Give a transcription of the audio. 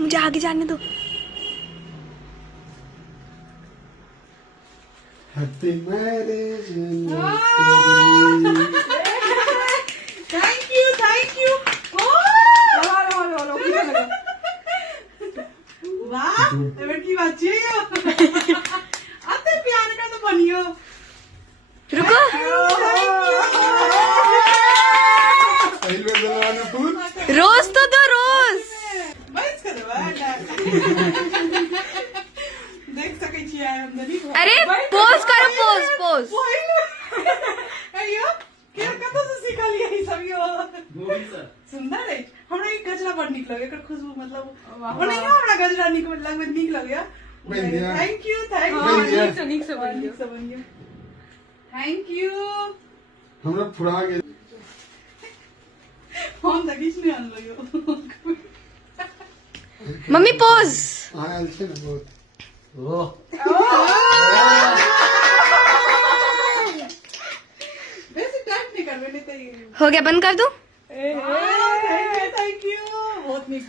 मुझे आगे जाने दो। हैप्पी मैरिज थैंक यू वाह एवं की बात है आते प्यार का तो बनियो रुको। रोज तो दो रोज। बस करो देख सके छी आय अंदर अरे पोज करो, पोज पोज। अयो केर कतो से सीख लिया ई सब यो सुंदर है हमरा ई गजरा बड़ निक लगे एकर खुशबू मतलब ओने हमरा गजरा निक लगया थैंक यू निक से बन गया थैंक यू हमरा फुरा गेल हम त किछ नहीं आनलो यो मम्मी पोज। आयल छे ना बहुत वैसे टाइम नहीं करवे नहीं तो हो गया, बंद कर दूं? थैंक यू बहुत निक